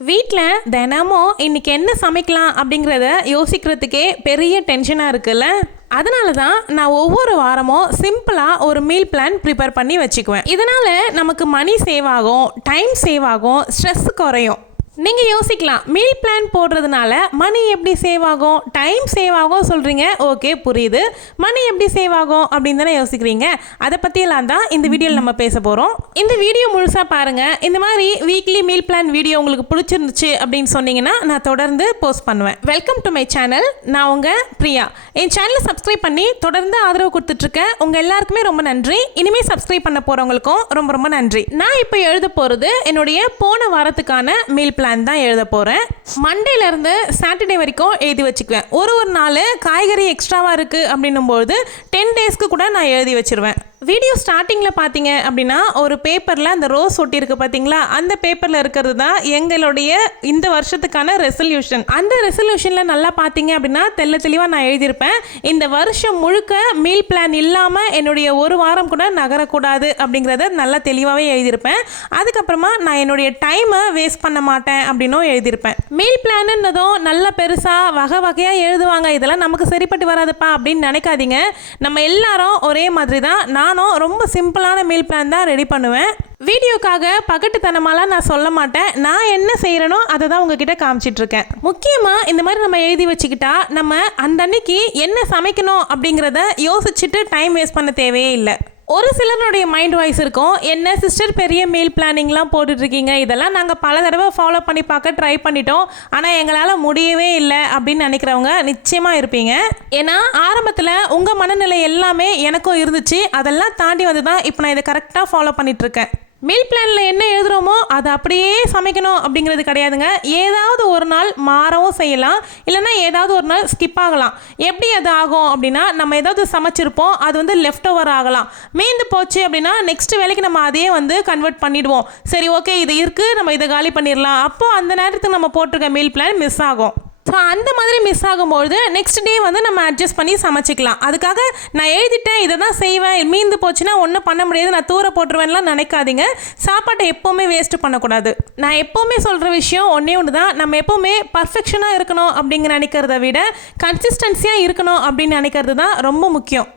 வீட்டில் தினமும் இன்னைக்கு என்ன சமைக்கலாம் அப்படிங்கிறத யோசிக்கிறதுக்கே பெரிய டென்ஷனாக இருக்குல்ல? அதனால தான் நான் ஒவ்வொரு வாரமும் சிம்பிளாக ஒரு மீல் பிளான் ப்ரிப்பேர் பண்ணி வச்சுக்குவேன். இதனால் நமக்கு மணி சேவ் ஆகும் டைம் சேவ் ஆகும் ஸ்ட்ரெஸ் குறையும். நீங்கள் யோசிக்கலாம். மீல் பிளான் போடுறதுனால மணி எப்படி சேவ் ஆகும்? டைம் சேவ் ஆகும் சொல்கிறீங்க ஓகே புரியுது. மணி எப்படி சேவ் ஆகும் அப்படின்னு தானே யோசிக்கிறீங்க. அதை பற்றியெல்லாம் தான் இந்த வீடியோவில் நம்ம பேச போகிறோம் இந்த வீடியோ முழுசாக பாருங்கள் இந்த மாதிரி வீக்லி மீல் பிளான் வீடியோ உங்களுக்கு பிடிச்சிருந்துச்சு அப்படின்னு சொன்னீங்கன்னா நான் தொடர்ந்து போஸ்ட் பண்ணுவேன். வெல்கம் டு மை சேனல் நான் உங்கள் பிரியா. என் சேனலை சப்ஸ்கிரைப் பண்ணி தொடர்ந்து ஆதரவு கொடுத்துட்ருக்கேன் உங்கள் எல்லாருக்குமே ரொம்ப நன்றி. இனிமேல் சப்ஸ்கிரைப் பண்ண போகிறவங்களுக்கும் ரொம்ப ரொம்ப நன்றி. நான் இப்போ எழுத போகிறது என்னுடைய போன வாரத்துக்கான மீல் பிளான் தான் எழுத போகிறேன் மண்டேலேருந்து சாட்டர்டே வரைக்கும் எழுதி வச்சுக்குவேன். ஒரு ஒரு நாள் காய்கறி எக்ஸ்ட்ராவாக இருக்குது அப்படின்னும்போது டென் டேஸ்க்கு கூட நான் எழுதி வச்சுருவேன். வீடியோ ஸ்டார்டிங்கில் பார்த்தீங்க அப்படின்னா ஒரு பேப்பரில் அந்த ரோஸ் ஒட்டியிருக்கு பார்த்தீங்களா அந்த பேப்பரில் இருக்கிறது தான் எங்களுடைய இந்த வருஷத்துக்கான ரெசல்யூஷன் அந்த ரெசல்யூஷனில் நல்லா பார்த்தீங்க அப்படின்னா தெல்ல தெளிவாக நான் எழுதியிருப்பேன். இந்த வருஷம் முழுக்க மீல் பிளான் இல்லாமல் என்னுடைய ஒரு வாரம் கூட நகரக்கூடாது அப்படிங்கிறத நல்லா தெளிவாகவே எழுதியிருப்பேன். அதுக்கப்புறமா நான் என்னுடைய டைமை வேஸ்ட் பண்ண மாட்டேன் அப்படின்னும் எழுதியிருப்பேன். மீல் பிளான்ன்றதும் நல்ல பெருசாக வகை வகையாக எழுதுவாங்க. இதெல்லாம் நமக்கு சரிப்பட்டு வராதுப்பா அப்படின்னு நினைக்காதீங்க. நம்ம எல்லாரும் ஒரே மாதிரி தான். நான் நானும் ரொம்ப சிம்பிளான மீல் பிளான் தான் ரெடி பண்ணுவேன். வீடியோக்காக பகட்டுத்தனமாலாம் நான் சொல்ல மாட்டேன். நான் என்ன செய்கிறேனோ அதை தான் உங்ககிட்ட காமிச்சிட்டு இருக்கேன் முக்கியமாக இந்த மாதிரி நம்ம எழுதி வச்சுக்கிட்டா நம்ம அந்த அன்னைக்கு என்ன சமைக்கணும் அப்படிங்கிறத யோசிச்சுட்டு டைம் வேஸ்ட் பண்ண தேவையே இல்லை. ஒரு சிலருடைய மைண்ட் வாய்ஸ் இருக்கும். என்ன சிஸ்டர் பெரிய மீல் பிளானிங்லாம் போட்டுட்ருக்கீங்க? இதெல்லாம் நாங்கள் பல தடவை ஃபாலோ பண்ணி பார்க்க ட்ரை பண்ணிட்டோம். ஆனால் எங்களால் முடியவே இல்லை அப்படின்னு நினைக்கிறவங்க நிச்சயமாக இருப்பீங்க. ஏன்னா ஆரம்பத்தில் உங்கள் மனநிலை எல்லாமே எனக்கும் இருந்துச்சு. அதெல்லாம் தாண்டி வந்து தான் இப்போ நான் இதை கரெக்டாக ஃபாலோ பண்ணிகிட்ருக்கேன் மீல் பிளானில் என்ன எழுதுகிறோமோ அதை அப்படியே சமைக்கணும் அப்படிங்கிறது கிடையாதுங்க. ஏதாவது ஒரு நாள் மாறவும் செய்யலாம். இல்லைன்னா ஏதாவது ஒரு நாள் ஸ்கிப் ஆகலாம். எப்படி அது ஆகும் அப்படின்னா நம்ம ஏதாவது சமைச்சிருப்போம். அது வந்து லெஃப்ட் ஓவர் ஆகலாம். மீந்து போச்சு அப்படின்னா நெக்ஸ்ட் வேலைக்கு நம்ம அதையே வந்து கன்வெர்ட் பண்ணிவிடுவோம் சரி ஓகே இது இருக்குது நம்ம இதை காலி பண்ணிடலாம். அப்போ அந்த நேரத்துக்கு நம்ம போட்டிருக்க மீல் பிளான் மிஸ் ஆகும். ஸோ அந்த மாதிரி மிஸ் ஆகும்பொழுது நெக்ஸ்ட் டே வந்து நம்ம அட்ஜஸ்ட் பண்ணி சமைச்சிக்கலாம். அதுக்காக நான் எழுதிட்டேன் இதை தான் செய்வேன் மீந்து போச்சுன்னா ஒன்றும் பண்ண முடியாது நான் தூர போட்டுருவேன்லாம் நினைக்காதீங்க. சாப்பாட்டை எப்போவுமே வேஸ்ட்டு பண்ணக்கூடாது. நான் எப்போவுமே சொல்கிற விஷயம் ஒன்றே ஒன்று தான் நம்ம எப்போவுமே பர்ஃபெக்ஷனாக இருக்கணும் அப்படிங்கிற நினைக்கிறத விட கன்சிஸ்டன்சியாக இருக்கணும் அப்படின்னு நினைக்கிறது தான் ரொம்ப முக்கியம்.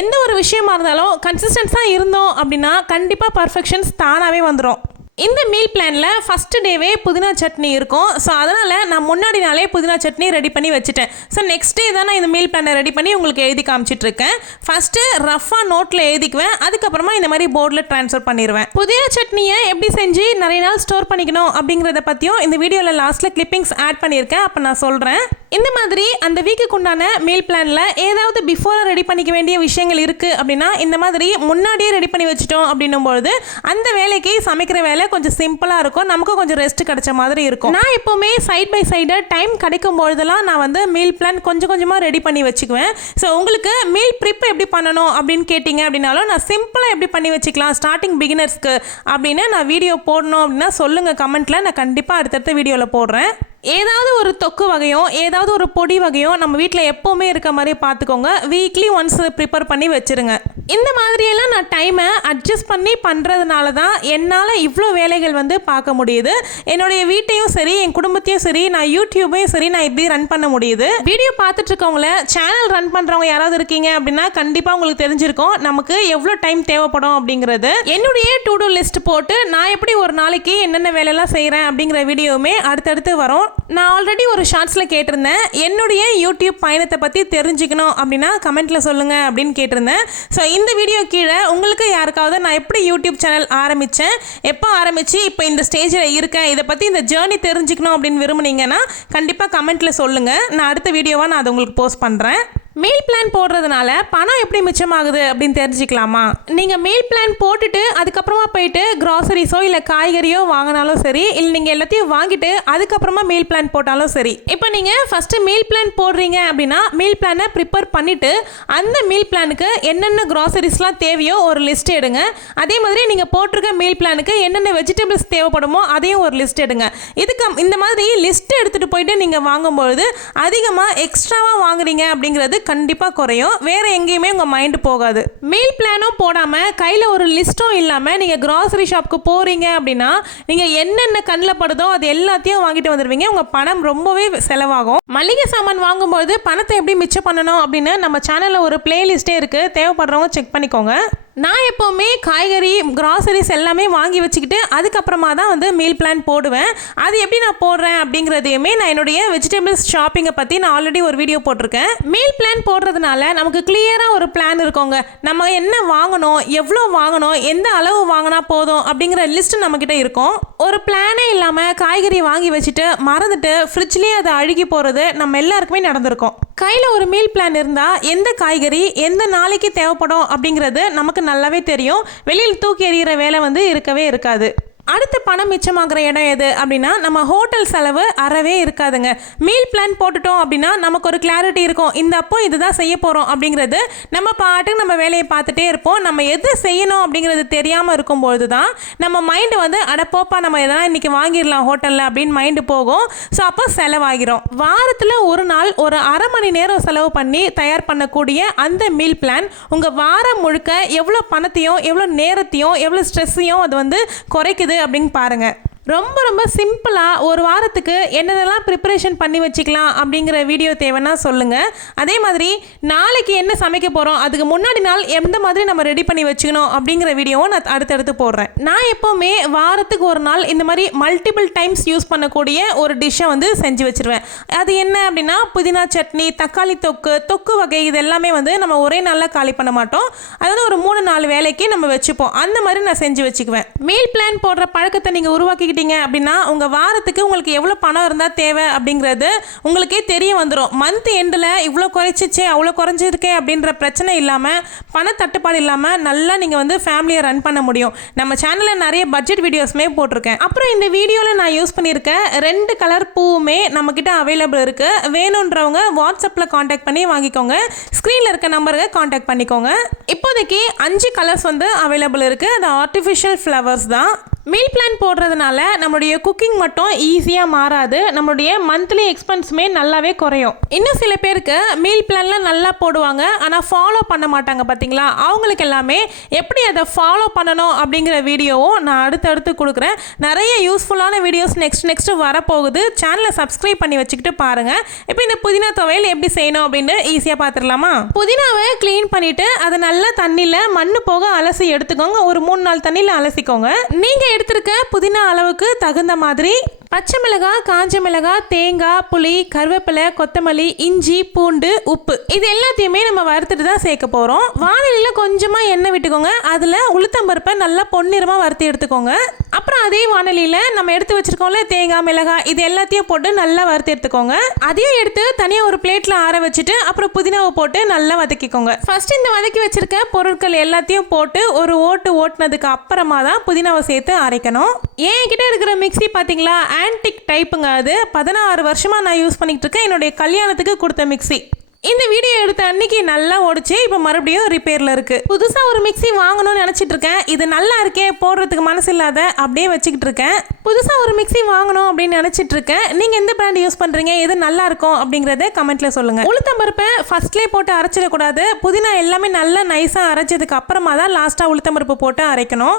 எந்த ஒரு விஷயமா இருந்தாலும் கன்சிஸ்டன்ஸாக இருந்தோம் அப்படின்னா கண்டிப்பாக பர்ஃபெக்ஷன்ஸ் தானாகவே வந்துடும் இந்த மீல் பிளானில் ஃபஸ்ட்டு டேவே புதினா சட்னி இருக்கும். ஸோ அதனால் நான் முன்னாடி நாளே புதினா சட்னி ரெடி பண்ணி வச்சுட்டேன். ஸோ நெக்ஸ்ட் டே தான் நான் இந்த மீல் பிளானை ரெடி பண்ணி உங்களுக்கு எழுதி காமிச்சிட்ருக்கேன். ஃபஸ்ட்டு ரஃபாக நோட்டில் எழுதிக்குவேன். அதுக்கப்புறமா இந்த மாதிரி போர்டில் ட்ரான்ஸ்ஃபர் பண்ணிடுவேன் புதினா சட்னியை எப்படி செஞ்சு நிறைய நாள் ஸ்டோர் பண்ணிக்கணும் அப்படிங்கிறத பற்றியும் இந்த வீடியோவில் லாஸ்ட்டில் கிளிப்பிங்ஸ் ஆட் பண்ணியிருக்கேன். அப்போ நான் சொல்கிறேன் இந்த மாதிரி அந்த வீக்குக்கு உண்டான மீல் பிளானில் ஏதாவது பிஃபோராக ரெடி பண்ணிக்க வேண்டிய விஷயங்கள் இருக்குது அப்படின்னா இந்த மாதிரி முன்னாடியே ரெடி பண்ணி வச்சுட்டோம் அப்படின்னும் பொழுது அந்த வேலைக்கு சமைக்கிற வேலை கொஞ்சம் சிம்பிளாக இருக்கும். நமக்கும் கொஞ்சம் ரெஸ்ட் கிடைச்ச மாதிரி இருக்கும். நான் எப்போவுமே சைட் பை சைடு டைம் கிடைக்கும் பொழுதெல்லாம் நான் வந்து மீல் பிளான் கொஞ்சம் கொஞ்சமாக ரெடி பண்ணி வச்சுக்குவேன். ஸோ உங்களுக்கு மீல் ப்ரிப் எப்படி பண்ணணும் அப்படின்னு கேட்டிங்க அப்படின்னாலும் நான் சிம்பிளாக எப்படி பண்ணி வச்சுக்கலாம். ஸ்டார்டிங் பிகினர்ஸ்க்கு அப்படின்னு நான் வீடியோ போடணும் அப்படின்னா சொல்லுங்கள் கமெண்ட்டில் நான் கண்டிப்பாக அடுத்தடுத்த வீடியோவில் போடுறேன். ஏதாவது ஒரு தொக்கு வகையும் ஏதாவது ஒரு பொடி வகையும் நம்ம வீட்டில் எப்போவுமே இருக்க மாதிரி பார்த்துக்கோங்க. வீக்லி ஒன்ஸ் ப்ரிப்பேர் பண்ணி வச்சுருங்க. இந்த மாதிரியெல்லாம் நான் டைமை அட்ஜஸ்ட் பண்ணி பண்ணுறதுனால தான் என்னால் இவ்வளோ வேலைகள் வந்து பார்க்க முடியுது. என்னுடைய வீட்டையும் சரி என் குடும்பத்தையும் சரி நான் யூடியூபையும் சரி நான் இப்படி ரன் பண்ண முடியுது. வீடியோ பார்த்துட்டு இருக்கவங்கள சேனல் ரன் பண்ணுறவங்க யாராவது இருக்கீங்க அப்படின்னா கண்டிப்பாக உங்களுக்கு தெரிஞ்சிருக்கும் நமக்கு எவ்வளோ டைம் தேவைப்படும் அப்படிங்கிறது. என்னுடைய டு டூ லிஸ்ட் போட்டு நான் எப்படி ஒரு நாளைக்கு என்னென்ன வேலையெல்லாம் செய்கிறேன் அப்படிங்கிற வீடியோவுமே அடுத்தடுத்து வரும். நான் ஆல்ரெடி ஒரு ஷார்ட்ஸில் கேட்டிருந்தேன். என்னுடைய யூடியூப் பயணத்தை பற்றி தெரிஞ்சுக்கணும் அப்படின்னா கமெண்ட்டில் சொல்லுங்கள் அப்படின்னு கேட்டிருந்தேன். ஸோ இந்த வீடியோ கீழே உங்களுக்கு யாருக்காவது நான் எப்படி யூடியூப் சேனல் ஆரம்பித்தேன் எப்போ ஆரம்பித்து இப்போ இந்த ஸ்டேஜில் இருக்கேன் இதை பற்றி இந்த ஜேர்னி தெரிஞ்சுக்கணும் அப்படின்னு விரும்புனீங்கன்னா கண்டிப்பாக கமெண்ட்டில் சொல்லுங்கள் நான் அடுத்த வீடியோவாக நான் அதை உங்களுக்கு போஸ்ட் பண்ணுறேன் மீல் பிளான் போடுறதுனால பணம் எப்படி மிச்சமாகுது அப்படின்னு தெரிஞ்சுக்கலாமா? நீங்கள் மீல் பிளான் போட்டுட்டு அதுக்கப்புறமா போயிட்டு க்ராசரிஸோ இல்லை காய்கறியோ வாங்கினாலும் சரி இல்லை நீங்கள் எல்லாத்தையும் வாங்கிட்டு அதுக்கப்புறமா மீல் பிளான் போட்டாலும் சரி. இப்போ நீங்கள் ஃபஸ்ட்டு மீல் பிளான் போடுறீங்க அப்படின்னா மீல் பிளானை ப்ரிப்பேர் பண்ணிவிட்டு அந்த மீல் பிளானுக்கு என்னென்ன க்ராசரிஸ்லாம் தேவையோ ஒரு லிஸ்ட் எடுங்க. அதே மாதிரி நீங்கள் போட்டிருக்க மீல் பிளானுக்கு என்னென்ன வெஜிடபிள்ஸ் தேவைப்படுமோ அதையும் ஒரு லிஸ்ட் எடுங்க. இதுக்கு இந்த மாதிரி லிஸ்ட் எடுத்துகிட்டு போயிட்டு நீங்கள் வாங்கும்பொழுது அதிகமாக எக்ஸ்ட்ராவாக வாங்குறீங்க அப்படிங்கிறது கண்டிப்பாக குறையும். வேறு எங்கேயுமே உங்கள் மைண்டு போகாது. மீல் பிளானும் போடாமல் கையில் ஒரு லிஸ்ட்டும் இல்லாமல் நீங்கள் கிராசரி ஷாப்க்கு போகிறீங்க அப்படின்னா நீங்கள் என்னென்ன கண்ணில் படுதோ அது எல்லாத்தையும் வாங்கிட்டு வந்துடுவீங்க உங்கள் பணம் ரொம்பவே செலவாகும். மளிகை சாமான் வாங்கும்போது பணத்தை எப்படி மிச்சம் பண்ணணும் அப்படின்னு நம்ம சேனலில் ஒரு பிளேலிஸ்ட்டே இருக்குது தேவைப்படுறவங்க செக் பண்ணிக்கோங்க. நான் எப்போவுமே காய்கறி கிராசரிஸ் எல்லாமே வாங்கி வச்சுக்கிட்டு அதுக்கப்புறமா தான் வந்து மீல் பிளான் போடுவேன். அது எப்படி நான் போடுறேன் அப்படிங்கிறதையுமே நான் என்னுடைய வெஜிடபிள்ஸ் ஷாப்பிங்கை பற்றி நான் ஆல்ரெடி ஒரு வீடியோ போட்டிருக்கேன். மீல் பிளான் போடுறதுனால நமக்கு கிளியராக ஒரு பிளான் இருக்கோங்க. நம்ம என்ன வாங்கணும் எவ்வளோ வாங்கணும் எந்த அளவு வாங்கினா போதும் அப்படிங்கிற லிஸ்ட் நம்மக்கிட்ட இருக்கும். ஒரு பிளானே இல்லாமல் காய்கறி வாங்கி வச்சுட்டு மறந்துட்டு ஃப்ரிட்ஜ்லேயே அதை அழுகி போகிறது நம்ம எல்லாருக்குமே நடந்திருக்கோம். கையில் ஒரு மீல் பிளான் இருந்தால் எந்த காய்கறி எந்த நாளைக்கு தேவைப்படும் அப்படிங்கிறது நமக்கு நல்லாவே தெரியும். வெளியில் தூக்கி எறிகிற வேலை வந்து இருக்கவே இருக்காது. அடுத்து பணம் மிச்சமாகிற இடம் எது அப்படின்னா நம்ம ஹோட்டல் செலவு அறவே இருக்காதுங்க. மீல் பிளான் போட்டுட்டோம் அப்படின்னா நமக்கு ஒரு கிளாரிட்டி இருக்கும். இந்த அப்போ இதுதான் செய்ய போகிறோம் அப்படிங்கிறது நம்ம பாட்டுக்கு நம்ம வேலையை பார்த்துட்டே இருப்போம். நம்ம எது செய்யணும் அப்படிங்கிறது தெரியாமல் இருக்கும்பொழுது தான் நம்ம மைண்டு வந்து அடப்போப்பா நம்ம எதனா இன்றைக்கி வாங்கிடலாம் ஹோட்டலில் அப்படின்னு மைண்டு போகும். ஸோ அப்போ செலவாகிறோம். வாரத்தில் ஒரு நாள் ஒரு அரை மணி நேரம் செலவு பண்ணி தயார் பண்ணக்கூடிய அந்த மீல் பிளான் உங்கள் வாரம் முழுக்க எவ்வளோ பணத்தையும் எவ்வளோ நேரத்தையும் எவ்வளோ ஸ்ட்ரெஸ்ஸையும் அது வந்து குறைக்குது அப்படின்னு பாருங்கள் ரொம்ப ரொம்ப சிம்பிளாக ஒரு வாரத்துக்கு என்னென்னலாம் ப்ரிப்பரேஷன் பண்ணி வச்சுக்கலாம் அப்படிங்கிற வீடியோ தேவைன்னா சொல்லுங்கள் அதே மாதிரி நாளைக்கு என்ன சமைக்க போகிறோம் அதுக்கு முன்னாடி நாள் எந்த மாதிரி நம்ம ரெடி பண்ணி வச்சுக்கணும் அப்படிங்கிற வீடியோவும் நான் அடுத்தடுத்து போடுறேன். நான் எப்போவுமே வாரத்துக்கு ஒரு நாள் இந்த மாதிரி மல்டிபிள் டைம்ஸ் யூஸ் பண்ணக்கூடிய ஒரு டிஷ்ஷை வந்து செஞ்சு வச்சுருவேன். அது என்ன அப்படின்னா புதினா சட்னி தக்காளி தொக்கு தொக்கு வகை இது எல்லாமே வந்து நம்ம ஒரே நாளில் காலி பண்ண மாட்டோம். அதாவது ஒரு மூணு நாலு வேலைக்கு நம்ம வச்சுப்போம். அந்த மாதிரி நான் செஞ்சு வச்சுக்குவேன். மீல் பிளான் போடுற பழக்கத்தை நீங்கள் உருவாக்கிக்கிட்டு உருவாக்கிக்கிட்டீங்க அப்படின்னா உங்கள் வாரத்துக்கு உங்களுக்கு எவ்வளோ பணம் இருந்தால் தேவை அப்படிங்கிறது உங்களுக்கே தெரிய வந்துடும் மந்த் எண்டில் இவ்வளோ குறைச்சிச்சே அவ்வளோ குறைஞ்சிருக்கே அப்படின்ற பிரச்சனை இல்லாமல் பண தட்டுப்பாடு இல்லாமல் நல்லா நீங்கள் வந்து ஃபேமிலியை ரன் பண்ண முடியும். நம்ம சேனலில் நிறைய பட்ஜெட் வீடியோஸுமே போட்டிருக்கேன். அப்புறம் இந்த வீடியோவில் நான் யூஸ் பண்ணியிருக்க ரெண்டு கலர் பூவுமே நம்மக்கிட்ட அவைலபிள் இருக்குது வேணுன்றவங்க வாட்ஸ்அப்பில் காண்டாக்ட் பண்ணி வாங்கிக்கோங்க. ஸ்க்ரீனில் இருக்க நம்பருக்கு காண்டாக்ட் பண்ணிக்கோங்க. இப்போதைக்கு அஞ்சு கலர்ஸ் வந்து அவைலபிள் இருக்குது அது ஆர்டிஃபிஷியல் ஃப்ளவர்ஸ் தான். மீல் பிளான் போடுறதுனால நம்மளுடைய குக்கிங் மட்டும் ஈஸியாக மாறாது. நம்மளுடைய மந்த்லி எக்ஸ்பென்ஸுமே நல்லாவே குறையும். இன்னும் சில பேருக்கு மீல் பிளான்லாம் நல்லா போடுவாங்க ஆனால் ஃபாலோ பண்ண மாட்டாங்க பார்த்தீங்களா அவங்களுக்கு எல்லாமே எப்படி அதை ஃபாலோ பண்ணணும் அப்படிங்கிற வீடியோவும் நான் அடுத்தடுத்து கொடுக்குறேன். நிறைய யூஸ்ஃபுல்லான வீடியோஸ் நெக்ஸ்ட் நெக்ஸ்ட் வரப்போகுது. சேனலை சப்ஸ்கிரைப் பண்ணி வச்சுக்கிட்டு பாருங்கள் இப்போ இந்த புதினா துவையல் எப்படி செய்யணும் அப்படின்னு ஈஸியாக பார்த்துடலாமா புதினாவை க்ளீன் பண்ணிவிட்டு அதை நல்லா தண்ணியில் மண் போக அலசி எடுத்துக்கோங்க. ஒரு மூணு நாள் தண்ணியில் அலசிக்கோங்க. நீங்கள் எடுத்திருக்க புதினா அளவுக்கு தகுந்த மாதிரி பச்சை மிளகாய் காஞ்ச மிளகாய் தேங்காய் புளி கருவேப்பிலை கொத்தமல்லி இஞ்சி பூண்டு உப்பு. இது எல்லாத்தையுமே நம்ம வறுத்துட்டு தான் சேர்க்க போகிறோம் வானிலையில் கொஞ்சமாக எண்ணெய் விட்டுக்கோங்க. அதில் உளுத்தம்பருப்பை நல்லா பொன்னிறமாக வறுத்து எடுத்துக்கோங்க. அப்புறம் அதே வானலியில் நம்ம எடுத்து வச்சுருக்கோம்ல தேங்காய் மிளகாய் இது எல்லாத்தையும் போட்டு நல்லா வறுத்து எடுத்துக்கோங்க. அதையும் எடுத்து தனியாக ஒரு பிளேட்டில் ஆற வச்சுட்டு அப்புறம் புதினாவை போட்டு நல்லா வதக்கிக்கோங்க. ஃபர்ஸ்ட் இந்த வதக்கி வச்சுருக்க பொருட்கள் எல்லாத்தையும் போட்டு ஒரு ஓட்டு ஓட்டுனதுக்கு அப்புறமா தான் புதினாவை சேர்த்து அரைக்கணும். என்கிட்ட இருக்கிற மிக்ஸி பார்த்தீங்களா ஆன்டிக் டைப்புங்க அது. பதினாறு வருஷமாக நான் யூஸ் பண்ணிக்கிட்டு இருக்கேன். என்னுடைய கல்யாணத்துக்கு கொடுத்த மிக்ஸி. இந்த வீடியோ எடுத்த அன்னைக்கு நல்லா ஓடிச்சு. இப்போ மறுபடியும் ரிப்பேரில் இருக்கு. புதுசாக ஒரு மிக்ஸி வாங்கணும்னு நினச்சிட்டு இருக்கேன் இது நல்லா இருக்கே போடுறதுக்கு மனசு இல்லாத அப்படியே வச்சுக்கிட்டு இருக்கேன் புதுசாக ஒரு மிக்ஸி வாங்கணும் அப்படின்னு நினச்சிட்டு இருக்கேன் நீங்கள் எந்த பிராண்ட் யூஸ் பண்ணுறீங்க எது நல்லா இருக்கும் அப்படிங்கிறத கமெண்ட்டில் சொல்லுங்கள் உளுத்தம்பருப்பை ஃபஸ்ட்லேயே போட்டு அரைச்சிடக்கூடாது. புதினா எல்லாமே நல்லா நைஸாக அரைச்சதுக்கு அப்புறமா தான் லாஸ்ட்டாக உளுத்தம்பருப்பு போட்டு அரைக்கணும்.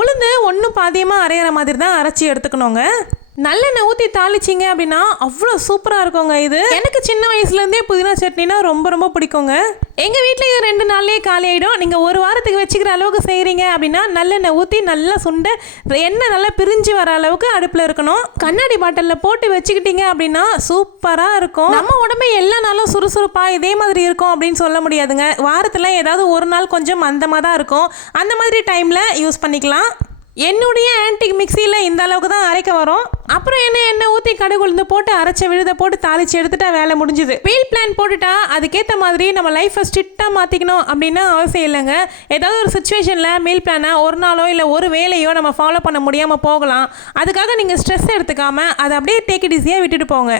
உளுந்து ஒன்றும் பாதியமாக அரைகிற மாதிரி தான் அரைச்சி எடுத்துக்கணுங்க. நல்லெண்ணெய் ஊற்றி தாளிச்சிங்க அப்படின்னா அவ்வளோ சூப்பராக இருக்குங்க இது. எனக்கு சின்ன வயசுலேருந்தே புதினா சட்னினா ரொம்ப ரொம்ப பிடிக்குங்க. எங்கள் வீட்டில் இது ரெண்டு நாள்லேயே காலி ஆகிடும் நீங்கள் ஒரு வாரத்துக்கு வச்சுக்கிற அளவுக்கு செய்கிறீங்க அப்படின்னா நல்லெண்ணெய் ஊற்றி நல்லா சுண்ட எண்ணெய் நல்லா பிரிஞ்சு வர அளவுக்கு அடுப்பில் இருக்கணும். கண்ணாடி பாட்டிலில் போட்டு வச்சுக்கிட்டீங்க அப்படின்னா சூப்பராக இருக்கும். நம்ம உடம்பு எல்லா நாளும் சுறுசுறுப்பாக இதே மாதிரி இருக்கும் அப்படின்னு சொல்ல முடியாதுங்க. வாரத்தில் ஏதாவது ஒரு நாள் கொஞ்சம் மந்தமாக தான் இருக்கும். அந்த மாதிரி டைமில் யூஸ் பண்ணிக்கலாம். என்னுடைய ஆன்டிக் மிக்சியில் இந்த அளவுக்கு தான் அரைக்க வரும். அப்புறம் என்ன எண்ணெய் ஊற்றி கடுகு உளுந்து போட்டு அரைச்ச விழுத போட்டு தாளிச்சு எடுத்துட்டா வேலை முடிஞ்சுது. மீல் பிளான் போட்டுட்டா அதுக்கேற்ற மாதிரி நம்ம லைஃப்பை ஸ்ட்ரிக்டாக மாற்றிக்கணும் அப்படின்னா அவசியம் இல்லைங்க. ஏதாவது ஒரு சுச்சுவேஷனில் மீல் பிளானை ஒரு நாளோ இல்லை ஒரு வேலையோ நம்ம ஃபாலோ பண்ண முடியாமல் போகலாம். அதுக்காக நீங்கள் ஸ்ட்ரெஸ் எடுத்துக்காம அதை அப்படியே டேக் இட் ஈஸியாக விட்டுட்டு போங்க.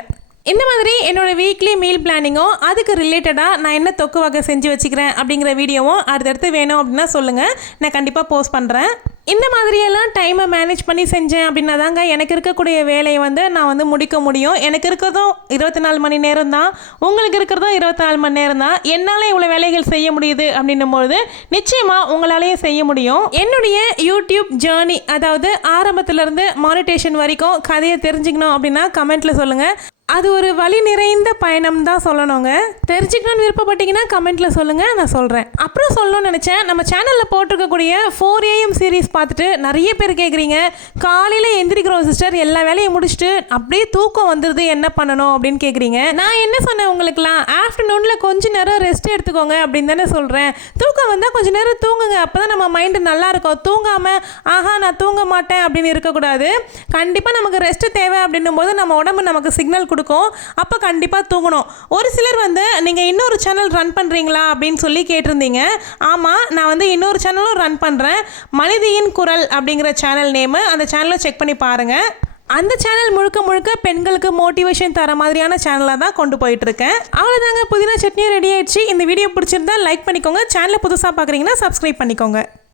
இந்த மாதிரி என்னோட வீக்லி மீல் பிளானிங்கோ அதுக்கு ரிலேட்டடாக நான் என்ன தொக்கு வகை செஞ்சு வச்சுக்கிறேன் அப்படிங்கிற வீடியோவும் அடுத்தடுத்து வேணும் அப்படின்னா சொல்லுங்கள் நான் கண்டிப்பாக போஸ்ட் பண்ணுறேன் இந்த மாதிரியெல்லாம் டைமை மேனேஜ் பண்ணி செஞ்சேன் அப்படின்னா தாங்க எனக்கு இருக்கக்கூடிய வேலையை வந்து நான் வந்து முடிக்க முடியும். எனக்கு இருக்கிறதும் இருபத்தி நாலு மணி நேரம் தான் உங்களுக்கு இருக்கிறதும் இருபத்தி நாலு மணி நேரம் தான் என்னால் இவ்வளோ வேலைகள் செய்ய முடியுது அப்படின்னும்போது நிச்சயமாக உங்களாலேயும் செய்ய முடியும். என்னுடைய யூடியூப் ஜேர்னி அதாவது ஆரம்பத்துலேருந்து மானிட்டேஷன் வரைக்கும் கதையை தெரிஞ்சுக்கணும் அப்படின்னா கமெண்ட்டில் சொல்லுங்கள் அது ஒரு வழி நிறைந்த பயணம் தான் சொல்லணுங்க. தெரிஞ்சுக்கணும்னு விருப்பப்பட்டீங்கன்னா கமெண்ட்டில் சொல்லுங்கள் நான் சொல்கிறேன் அப்புறம் சொல்லணும்னு நினச்சேன் நம்ம சேனலில் போட்டிருக்கக்கூடிய ஃபோர் ஏஎம் சீரிஸ் பார்த்துட்டு நிறைய பேர் கேட்குறீங்க காலையில் எந்திரிக்கிறோம் சிஸ்டர் எல்லா வேலையும் முடிச்சுட்டு அப்படியே தூக்கம் வந்துடுது என்ன பண்ணணும் அப்படின்னு கேட்குறீங்க நான் என்ன சொன்னேன் உங்களுக்குலாம் ஆஃப்டர்நூனில் கொஞ்ச நேரம் ரெஸ்ட் எடுத்துக்கோங்க அப்படின்னு தானே சொல்கிறேன் தூக்கம் வந்தால் கொஞ்சம் நேரம் தூங்குங்க அப்போ தான் நம்ம மைண்டு நல்லாயிருக்கும் தூங்காமல் ஆஹா நான் தூங்க மாட்டேன் அப்படின்னு இருக்கக்கூடாது. கண்டிப்பாக நமக்கு ரெஸ்ட்டு தேவை அப்படின்னும் போது நம்ம உடம்பு நமக்கு சிக்னல் கொடுக்கும் அப்போ கண்டிப்பாக தூங்கணும். ஒரு சிலர் வந்து நீங்கள் இன்னொரு சேனல் ரன் பண்ணுறீங்களா அப்படின்னு சொல்லி கேட்டிருந்தீங்க. ஆமாம் நான் வந்து இன்னொரு சேனலும் ரன் பண்ணுறேன் மனிதியின் குரல் அப்படிங்கிற சேனல் நேமு அந்த சேனலை செக் பண்ணி பாருங்கள் அந்த சேனல் முழுக்க முழுக்க பெண்களுக்கு மோட்டிவேஷன் தர மாதிரியான சேனலாக தான் கொண்டு போயிட்டுருக்கேன். அவ்வளோதாங்க புதினா சட்னியும் ரெடி ஆயிடுச்சு. இந்த வீடியோ பிடிச்சிருந்தா லைக் பண்ணிக்கோங்க. சேனலை புதுசாக பார்க்குறீங்கன்னா சப்ஸ்கிரைப் பண்ணிக்கோங்க.